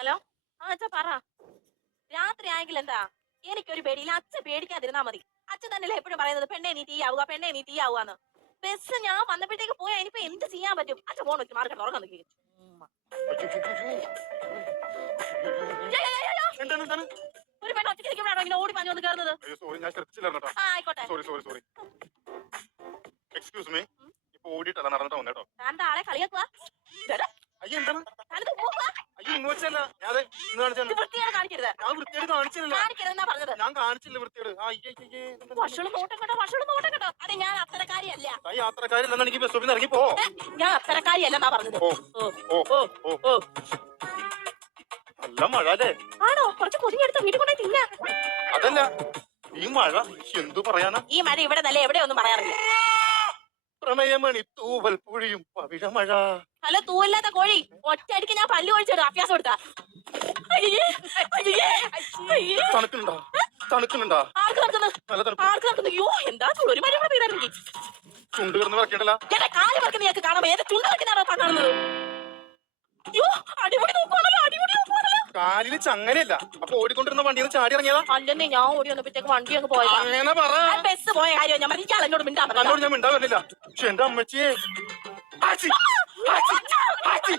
Hello? ആ അച്ഛ പറ. രാത്രി ആയെങ്കിൽ എന്താ? എനിക്കൊരു പേടിയില്ല. അച്ഛൻ പേടിക്കാതിരുന്നാ മതി. അച്ഛൻ തന്നെ എപ്പോഴും പറയുന്നത്? പെണ്ണെ നീ തീയാവുക പെണ്ണെ നീ തീയാവുകന്ന് ബസ് ഞാൻ വന്നപ്പോഴത്തേക്ക് പോയാ ഇനിയിപ്പോ എന്ത് ചെയ്യാൻ പറ്റും? അച്ഛൻ ഫോൺ വെച്ച് മാർക്കറ്റ് ഉറങ്ങാൻ എന്താണ് ഒരു പെണ്ണ് ഒറ്റയ്ക്ക് നിൽക്കുമ്പോഴാണോ ഇങ്ങനെ ഓടി പറഞ്ഞു വന്ന് കയറുന്നത്? സോറി ഞാൻ ശ്രദ്ധിച്ചില്ല ആ ആയിക്കോട്ടെ. Sorry sorry sorry excuse me ഇപ്പൊ ഓടിയിട്ടല്ല നടന്നിട്ട് വന്നേ കേട്ടോ. താന്റെ ആളെ കളിയാക്കുക അയ്യോ എന്താണ്? താനിത് പോവുക. ഞാൻ കാണിക്കരുത് കാണിച്ചില്ല കാണിക്കരുതെന്നാ പറഞ്ഞത്. ഞാൻ കാണിച്ചില്ല വൃത്തിയോട് ആ അയ്യേ അയ്യേ ഭക്ഷണം നോട്ടം കേട്ടോ ഭക്ഷണം നോട്ടം കേട്ടോ. അതെ ഞാൻ അത്തരക്കാരിയല്ല. യാത്രക്കാരില്ലെന്ന് എനിക്ക് ബസ് സ്റ്റോപ്പിൽ ഇറങ്ങി പോ ഞാൻ അത്തരക്കാരിയല്ലെന്നാ പറഞ്ഞത്. ഓ ഓ ഓ ഓ നല്ല മഴ അല്ലേ? ആണോ? കുറച്ച് പൊതിഞ്ഞെടുത്ത് വീട്ടിൽ കൊണ്ടേ തിന്ന. അതല്ല ഈ മഴ എന്തു പറയാനാ? ഈ മഴ ഇവിടെ നല്ല എവിടെ ഒന്നും പറയാറില്ല. പ്രണയമണി തൂവൽ പുഴിയും പവിഴമഴ. അല്ല തൂവല്ലാത്ത കോഴി. ഒറ്റയടിക്ക് ഞാൻ പല്ല് ഒഴിച്ചിടും അഭ്യാസം കൊടുത്താ അയ്യേ, അയ്യേ, അയ്യേ. തണുക്കുന്നുണ്ടാ? തണുക്കുന്നുണ്ടാ? ആർക്ക് നടക്കുന്നു നല്ല തണുപ്പ്. ആർക്ക് നടക്കുന്നു അയ്യോ എന്താ ചൂട്? ഒരു മഴ കൂടെ ചുണ്ട് കിടന്ന് വരക്കേണ്ടല്ല എന്റെ കാൽ വറക്കുന്ന ഞങ്ങൾക്ക് കാണാം. ഏത് ചുണ്ട് വയ്ക്കുന്നതാണോ താൻ കാണുന്നത്? കാലിന് ചങ്ങനയല്ല. അപ്പൊ ഓടിക്കൊണ്ടിരുന്ന വണ്ടിയിൽ നിന്ന് ചാടി ഇറങ്ങിയതാ? അല്ലെന്നേ ഞാൻ ഓടി വന്നപ്പോഴത്തേക്ക് വണ്ടി അങ്ങ് പോയത്. അങ്ങനെ പറ. ആ ബസ് പോയ കാര്യം ഞാൻ മരിക്കാൾ എന്നോട് മിണ്ടാൻ പറ്റില്ല ഞാൻ മിണ്ടാ വരുന്നില്ല പക്ഷെ എന്റെ അമ്മച്ചിയെ ആച്ചി, ആച്ചി, ആച്ചി.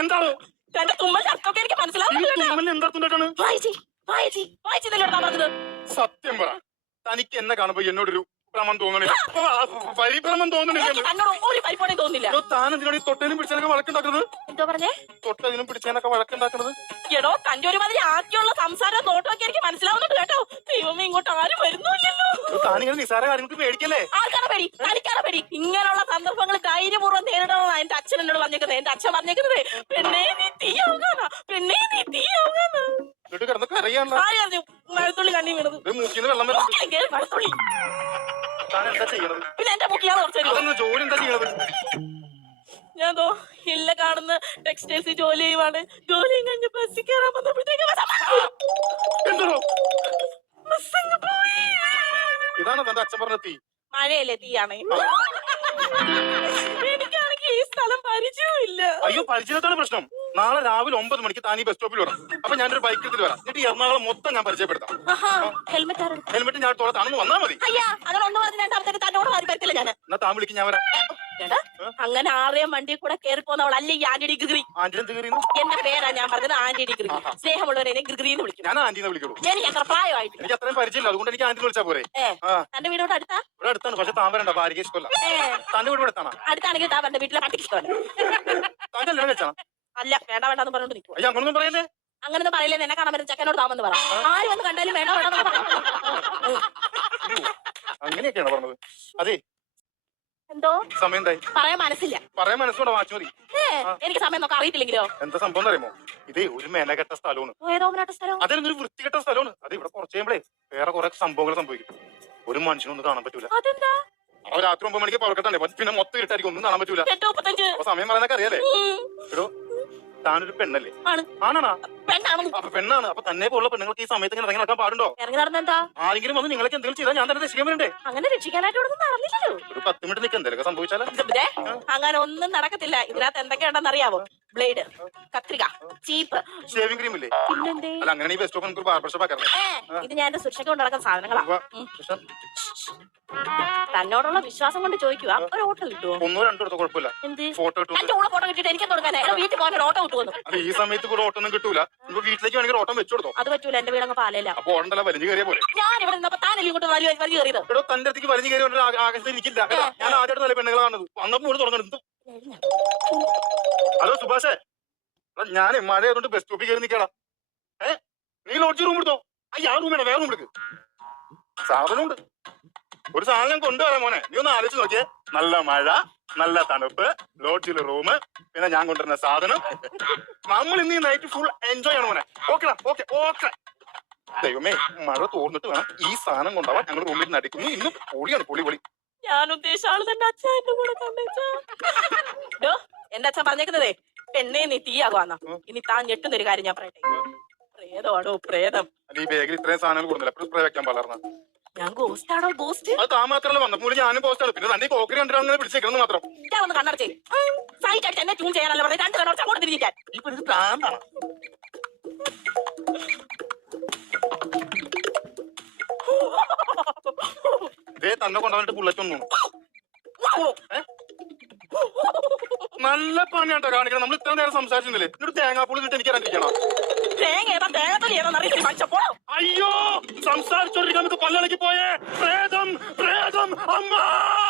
എന്താണ്? എന്റെ തുമ്മൽ ശബ്ദമൊക്കെ എനിക്ക് ഈ മനസ്സിലാവുന്നില്ല തുമ്മലിന് എന്താർത്ഥണ്ടായിട്ടാണ് വായിച്ചി വായിച്ചി പറഞ്ഞത്. സത്യം പറ. തനിക്ക് എന്നെ കാണുമ്പോ എന്നോടൊരു ഭ്രമം തോന്നണില്ല. ആ, പരിഭ്രമം തോന്നണില്ല തന്നോട് ഒരു താൻ എന്തിനാണ് ഈ തൊട്ടതിനും പിടിച്ചതിനൊക്കെ വഴക്കുണ്ടാക്കുന്നത്? എന്തോ പറഞ്ഞേ? തൊട്ടതിനും പിടിച്ചതിനൊക്കെ വഴക്കുണ്ടാക്കുന്നത്? എടോ തന്റെ ഒരുമാതിരി ആക്കിയുള്ള സംസാരം നോട്ടമൊക്കെ എനിക്ക് മനസ്സിലാവുന്നുണ്ട് കേട്ടോ. ദൈവമേ ഇങ്ങോട്ട് ആരും വരുന്നില്ലല്ലോ. എടോ, താനിങ്ങനെ നിസാര കാര്യങ്ങൾക്ക് പേടിക്കല്ലേ? ആൾക്കാരെ പേടി? തനിക്കാരെ പേടി? ഇങ്ങനെയുള്ള സന്ദർഭങ്ങൾ ധൈര്യപൂർവം നേരിടണമെന്നാണ് എന്റെ അച്ഛൻ എന്നോട് പറഞ്ഞേക്കുന്നത്. എന്റെ അച്ഛൻ പറഞ്ഞേക്കുന്നത് പെണ്ണേ നീ തീയാവുകാനാ പെണ്ണേ നീ കണ്ണി വീണത്. ചെയ്യണത്? പിന്നെ എന്റെ മുക്കിയാണ് കുറച്ചു ജോലി എന്താ ചെയ്യണത്? ഞാൻ ദോ ഇല്ല കാണുന്ന ടെക്സ്റ്റൈൽസ് ജോലി ചെയ്യുവാണ്. ജോലിയും കഴിഞ്ഞ് ബസ്സിൽ കയറാൻ വന്നപ്പോഴത്തേക്ക് ഇതാണ് തന്റെ അച്ഛൻ പറഞ്ഞ തീ. മഴയല്ലേ തീയാണ്? എനിക്കാണെങ്കിൽ ഈ സ്ഥലം പരിചയമില്ല അയ്യോ പരിചയത്താണ് പ്രശ്നം. നാളെ രാവിലെ ഒമ്പത് മണിക്ക് താൻ ഈ ബസ് സ്റ്റോപ്പിൽ വരാം അപ്പൊ ഞാനൊരു ബൈക്ക് എടുത്തിട്ട് വരാം. എന്നിട്ട് എറണാകുളം മൊത്തം ഞാൻ പരിചയപ്പെടുത്താം. ഹെൽമെറ്റ് ഞാൻ തോളെ താണെന്ന് വന്നാ മതി. അയ്യാ അങ്ങനെ ഒന്ന് പറഞ്ഞ് രണ്ടാമത്തേക്ക് തന്നോട് മാറി പറ്റില്ല ഞാൻ എന്നാ താൻ വിളിക്കും ഞാൻ വരാം. എടാ അങ്ങനെ ആരെയും വണ്ടി കൂടെ കയറി പോന്നവളല്ല ഈ ആന്റണി ഗിഗ്രി എന്റെ പേരാ ഞാൻ പറഞ്ഞത് ആന്റണി ഗിഗ്രി. സ്നേഹമുള്ളവരെ ഗിഗ്രി എന്ന് വിളിക്കും. ഞാൻ ആന്റിനെ വിളിക്കുള്ളൂ. എനിക്ക് അത്ര പ്രായമായിട്ടില്ല. എനിക്ക് അത്രയും പരിചയമില്ല. അതുകൊണ്ട് എനിക്ക് ആന്റി വിളിച്ചാ പോരെ. തന്റെ വീട് വീടോട് അടുത്താ? ഇവിടെ അടുത്താണ്. പക്ഷെ താൻ വരണ്ട. ഭാര്യ ഇഷ്ടമല്ല. തന്റെ വീട് ഇവിടെ അടുത്താണെങ്കിൽ താമരന്റെ പറഞ്ഞ വീട്ടിലെ പട്ടിക്ക് ഇഷ്ടമല്ല. അല്ല വേണ്ട വേണ്ടെന്ന് പറഞ്ഞോണ്ട് നിൽക്കുക അയ്യോ അങ്ങനൊന്നും പറയല്ലേ? അങ്ങനൊന്നും പറയില്ലേ? എന്നെ കാണാൻ പറ്റും ചെക്കനോട് താമെന്ന് പറ. ആര് വന്ന് കണ്ടാലും വേണ്ട വേണ്ട എന്ന്. അങ്ങനെയൊക്കെയാണ് പറഞ്ഞത്? അതെ എന്തോ? സമയം എന്തായി പറയാൻ മനസ്സില്ല. പറയാൻ മനസ്സോടെ വാച്ച് മതി എനിക്ക് സമയം നോക്കാൻ അറിയത്തില്ലെങ്കിലോ? എന്താ സംഭവം അറിയുമോ ഇതേ ഒരു മെനകെട്ട സ്ഥലമാണ്. ഏതോ സ്ഥലം? അതിലൊരു വൃത്തികെട്ട സ്ഥലമാണ്. അത് ഇവിടെ കുറച്ച് കഴിയുമ്പോഴേ വേറെ കുറെ സംഭവങ്ങൾ സംഭവിക്കും. ഒരു മനുഷ്യനൊന്നും കാണാൻ പറ്റൂല. അതെന്താ? രാത്രി ഒമ്പത് മണിക്ക് പവർക്കത്തണ്ടേ പിന്നെ മൊത്തം ഇരുട്ടായിരിക്കും. ഒന്നും കാണാൻ പറ്റൂല. സമയം പറയാനൊക്കെ അറിയാലേ? എടോ താനൊരു പെണ്ണല്ലേ? ആണ്. ആണാണാ? പെണ്ണാണെന്ന് അപ്പൊ പെണ്ണാണ്. അപ്പൊ തന്നെ പോലുള്ള പെണ്ണുങ്ങൾക്ക് ഈ സമയത്ത് ഇങ്ങനെ ഇറങ്ങി നടക്കാൻ പാടുണ്ടോ? ഇറങ്ങി നടന്നെന്താ ആരെങ്കിലും വന്ന് നിങ്ങൾക്ക് എന്തെങ്കിലും ചെയ്താൽ ഞാൻ തന്നെ രക്ഷിക്കാൻ വരണ്ടേ? അങ്ങനെ രക്ഷിക്കാനായിട്ട് ഇവിടെ നടന്നില്ലല്ലോ. ഒരു പത്ത് മിനിറ്റ് നിൽക്കുക എന്തെങ്കിലും സംഭവിച്ചാലോ? അങ്ങനെ ഒന്നും നടക്കത്തില്ല. ഇതിനകത്ത് എന്തൊക്കെയാണെന്ന് അറിയാവോ? ബ്ലേഡ് കത്രിക ചീപ്പ്. ഷേവിംഗ് ക്രീം ഇല്ലേ? അല്ല അങ്ങനെ ഈ ബസ് സ്റ്റോപ്പ് നമുക്ക് ബാർബർ ഷോപ്പ് ഇത് ഞാൻ എന്റെ സുരക്ഷയ്ക്ക് കൊണ്ട് നടക്കുന്ന തന്നോടുള്ള വിശ്വാസം കൊണ്ട് ചോദിക്കുക ഒരു ഓട്ടോ കിട്ടുമോ ഒന്നോ രണ്ടോ എടുത്തോ കുഴപ്പമില്ല. എന്ത്? ഫോട്ടോ എന്റെ കൂടെ ഫോട്ടോ കിട്ടിയിട്ട് എനിക്ക് കൊടുക്കാനേ? വീട്ടിൽ പോകാൻ ഓട്ടോ കിട്ടുമെന്ന് അപ്പൊ ഈ സമയത്ത് കൂടെ ഓട്ടോ ഒന്നും കിട്ടൂല. ഇപ്പൊ വീട്ടിലേക്ക് വേണമെങ്കിൽ ഓട്ടം വെച്ചു കൊടുത്തോ. അത് പറ്റൂല എന്റെ വീടങ്ങ് പാലല്ല അപ്പൊ ഓടണ്ടല്ല വലിഞ്ഞു കയറിയ പോലെ ഞാൻ ഇവിടെ നിന്നപ്പോ താനല്ലേ ഇങ്ങോട്ട് വലിയ വലിയ കയറിയത്. എടോ തന്റെ അടുത്തേക്ക് വലിഞ്ഞു കയറി ആകാശത്ത് ഇരിക്കില്ല. ഞാൻ ആദ്യമായിട്ട് നല്ല പെണ്ണുങ്ങളെ കാണുന്നത്. അന്നപ്പോ ഇവിടെ തുടങ്ങുന്നത്. ഹലോ സുഭാഷേ. ഞാൻ ഞാനേ മഴ ആയതുകൊണ്ട് ബസ് സ്റ്റോപ്പിൽ കയറി നിൽക്കടാ. ഏ? നീ ലോഡ്ജ് റൂം എടുത്തോ? ആ റൂം വേണം? വേറെ റൂം എടുക്ക്. സാധനമുണ്ട്. ഒരു സാധനം കൊണ്ടുവരാം മോനെ. നീ ഒന്ന് ആലോചിച്ച് നോക്കിയേ. നല്ല മഴ നല്ല തണുപ്പ് ലോഡ്ജിൽ റൂം പിന്നെ ഞാൻ കൊണ്ടുവരുന്ന സാധനം. നമ്മൾ ഇന്ന് ഈ നൈറ്റ് ഫുൾ എൻജോയ് ചെയ്യണം മോനെ. ഓക്കെടാ ഓക്കെ ഓക്കെ ദൈവമേ മഴ തോർന്നിട്ട് വേണം ഈ സാധനം കൊണ്ടാവാൻ ഞങ്ങൾ റൂമിൽ നടിക്കുന്നു ഇന്നും പൊളിയാണ് പൊളി പൊളി. ഞാൻ ഉദ്ദേശിച്ച ആൾ തന്നെ അച്ഛൻ എന്റെ കൂടെ എന്റെ അച്ഛൻ പറഞ്ഞേക്കുന്നതേ പെണ്ണേ നീ തീയാകുവാന്നാ. ഇനി താൻ ഞെട്ടുന്ന ഒരു കാര്യം ഞാൻ പറയട്ടെ. പ്രേതമാണോ പ്രേതം. ഈ ബാഗിൽ ഇത്രയും സാധനങ്ങൾ കൊടുക്കുന്നില്ല വെക്കാൻ പാടില്ല നല്ല പണിയാട്ടോ കാണിക്കണം നമ്മൾ ഇത്ര നേരം സംസാരിച്ചില്ലേ ഒരു തേങ്ങാപ്പൂളി കിട്ടി എനിക്ക് അറിയിക്കണം തേങ്ങ ഏതാ? തേങ്ങത്തിൽ ഏതാ അറിയിച്ചു മനുഷ്യ അയ്യോ സംസാരിച്ചോണ്ടിരിക്കാൻ നമുക്ക് പല്ലടക്കി പോയേ. പ്രേതം പ്രേതം അമ്മ! അയ്യോ